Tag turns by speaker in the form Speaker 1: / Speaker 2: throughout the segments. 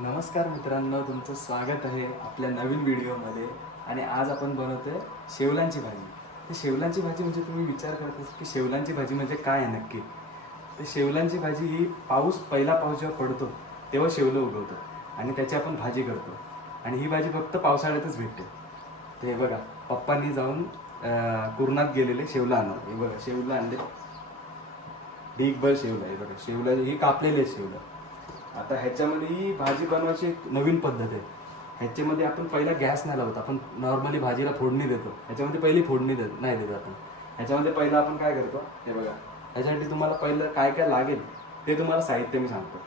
Speaker 1: नमस्कार मित्रांनो तुमचं स्वागत आहे आपल्या नवीन व्हिडिओमध्ये. आणि आज आपण बनवतोय शेवलांची भाजी. तर शेवलांची भाजी म्हणजे तुम्ही विचार करत असाल की शेवलांची भाजी म्हणजे काय आहे नक्की? तर शेवलांची भाजी ही पाऊस पहिला पाऊस जेव्हा पडतो तेव्हा शेवलं उगवतो आणि त्याची आपण भाजी करतो. आणि ही भाजी फक्त पावसाळ्यातच भेटते. तर हे बघा पप्पांनी जाऊन कुरणात गेलेले शेवलं आणलं. हे बघा शेवलं आणले. ढीकभर शेवलं आहे बघा. शेवलं ही कापलेली आहे शेवलं. आता ह्याच्यामध्ये ही भाजी बनवायची एक नवीन पद्धत आहे. ह्याच्यामध्ये आपण पहिला गॅस नाही लावत आपण नॉर्मली भाजीला फोडणी देतो. ह्याच्यामध्ये पहिली फोडणी देत नाही देत आपण. ह्याच्यामध्ये पहिलं आपण काय करतो हे बघा. ह्याच्यासाठी तुम्हाला पहिलं काय काय लागेल ते तुम्हाला साहित्य मी सांगतो.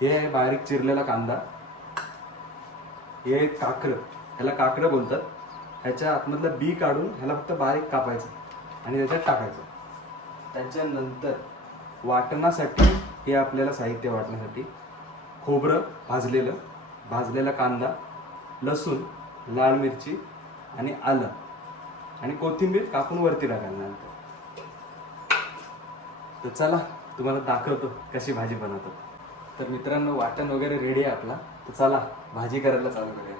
Speaker 1: हे आहे बारीक चिरलेला कांदा. हे आहे काक्रं. ह्याला काकडं बोलतात. ह्याच्या आतमधलं बी काढून ह्याला फक्त बारीक कापायचं आणि त्याच्यात टाकायचं. त्याच्यानंतर वाटणासाठी हे आपल्याला साहित्य वाटण्यासाठी खोबरं भाजलेलं भाजलेला कांदा लसूण लाल मिरची आणि आलं आणि कोथिंबीर कापून वरती टाकायला तर चला तुम्हाला दाखवतो कशी भाजी बनवतात. तर मित्रांनो वाटण वगैरे रेडी आहे आपला. तर चला भाजी करायला चालू करूया.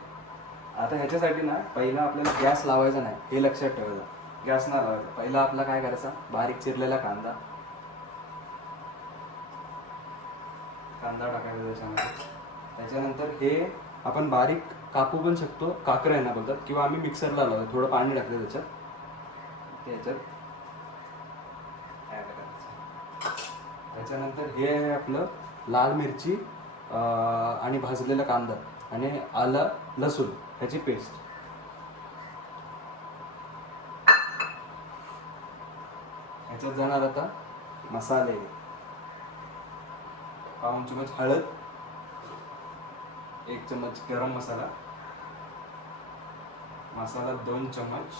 Speaker 1: आता ह्याच्यासाठी ना पहिला आपल्याला गॅस लावायचा नाही हे लक्षात ठेवायचं. गॅस नाही लावायचा. पहिला आपला काय करायचा? बारीक चिरलेला कांदा कांदा टाकायचा त्याच्यामध्ये त्याच्यानंतर हे आपण बारीक कापू पण शकतो काकरं आहे ना बोलतात किंवा आम्ही मिक्सरला लावतो थोडं पाणी टाकलं त्याच्यात. त्याच्यात त्याच्यानंतर हे आहे आपलं लाल मिरची आणि भाजलेला कांदा आणि आलं लसूण ह्याची पेस्ट ह्याच्यात जाणार आता मसाले. पाऊन चमच हळद एक चमच गरम मसाला मसाला दोन चमच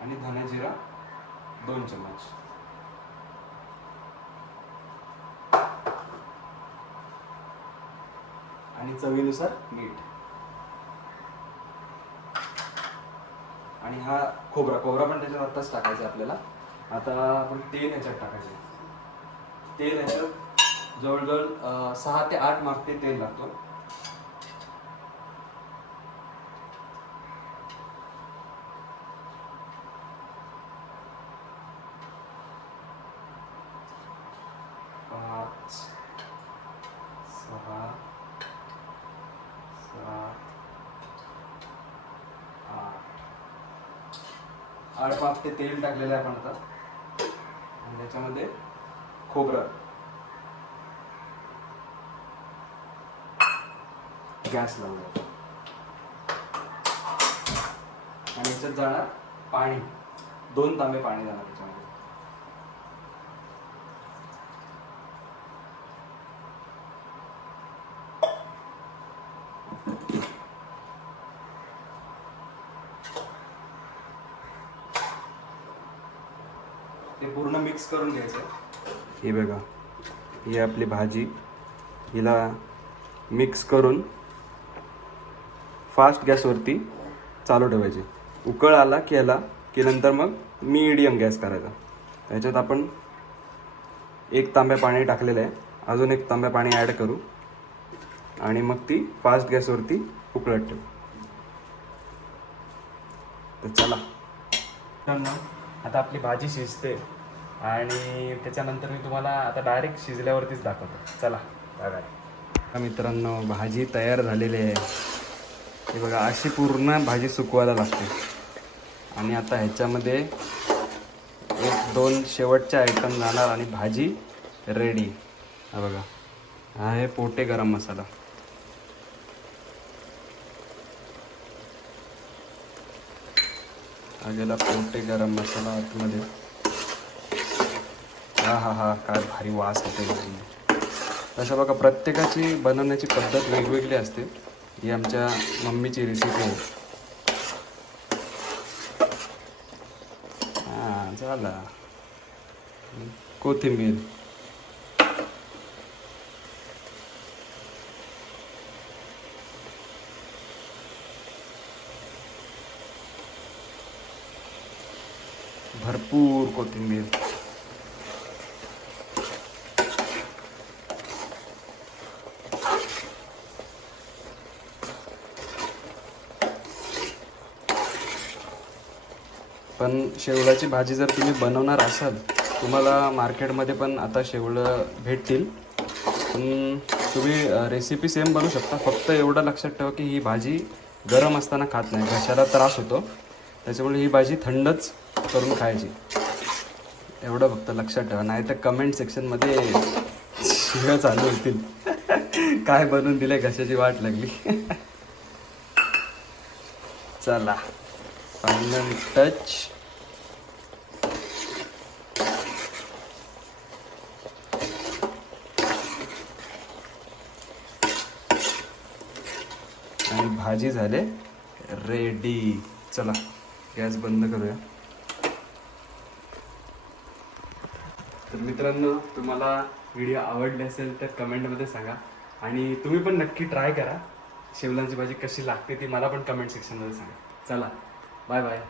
Speaker 1: आणि धना जिरा दोन चमच. आणि चवीनुसार मीठ. आणि हा खोबरा खोबरा पण त्याच्यात आत्ताच टाकायचा आपल्याला. आता आपण तेल ह्याच्यात टाकायचं तेल ह्याच्यात जवळजवळ सहा ते आठ मागते तेल लागतो. पाच सहा सात आठ. आठ पाच ते तेल टाकलेलं आहे आपण आता. आणि त्याच्यामध्ये खोबरं गॅस लावूया आणि याच्यात जाणार पाणी. दोन तांबे पाणी जाणार त्याच्यामध्ये ते पूर्ण मिक्स करून घ्यायचं. ही बघा ही आपली भाजी. हिला मिक्स करून फास्ट गॅसवरती चालू ठेवायची. उकळ आला की याला की नंतर मग मीडियम गॅस करायचा. त्याच्यात आपण एक तांब्या पाणी टाकलेलं आहे. अजून एक तांब्या पाणी ॲड करू. आणि मग ती फास्ट गॅसवरती उकळत ठेवू. तर चला. आता आपली भाजी शिजते. आणि त्याच्यानंतर मी तुम्हाला आता डायरेक्ट शिजल्यावरतीच दाखवतो. चला बघा मित्रांनो भाजी तयार झालेली आहे. हे बघा अशी पूर्ण भाजी सुकवायला लागते. आणि आता ह्याच्यामध्ये एक दोन शेवटचे आयटम जाणार आणि भाजी रेडी हा बघा हा आहे पोटे गरम मसाला. हा गेला पोटे गरम मसाला आतमध्ये. हा हा हा काय भारी वास येते भाजी तसं बघा प्रत्येकाची बनवण्याची पद्धत वेगवेगळी असते. ही आमच्या मम्मीची रेसिपी आहे. हां झाला. कोथिंबीर. भरपूर कोथिंबीर. पण शेवळाची भाजी जर तुम्ही बनवणार असाल तुम्हाला मार्केटमध्ये पण आता शेवळं भेटतील. पण तुम्ही रेसिपी सेम बनवू शकता. फक्त एवढं लक्षात ठेवा की ही भाजी गरम असताना खात नाही. घशाला त्रास होतो. त्याच्यामुळे ही भाजी थंडच करून खायची. एवढं फक्त लक्षात ठेवा. नाही तर कमेंट सेक्शनमध्ये शिव्या चालू होतील. काय बनवून दिले घशाची वाट लागली. चला. फायनल टच आणि भाजी झाले रेडी चला गॅस बंद करूया. तर मित्रांनो तुम्हाला व्हिडिओ आवडले असेल तर कमेंटमध्ये सांगा. आणि तुम्ही पण नक्की ट्राय करा. शेवलांची भाजी कशी लागते ती मला पण कमेंट सेक्शनमध्ये सांगा. चला. Bye bye.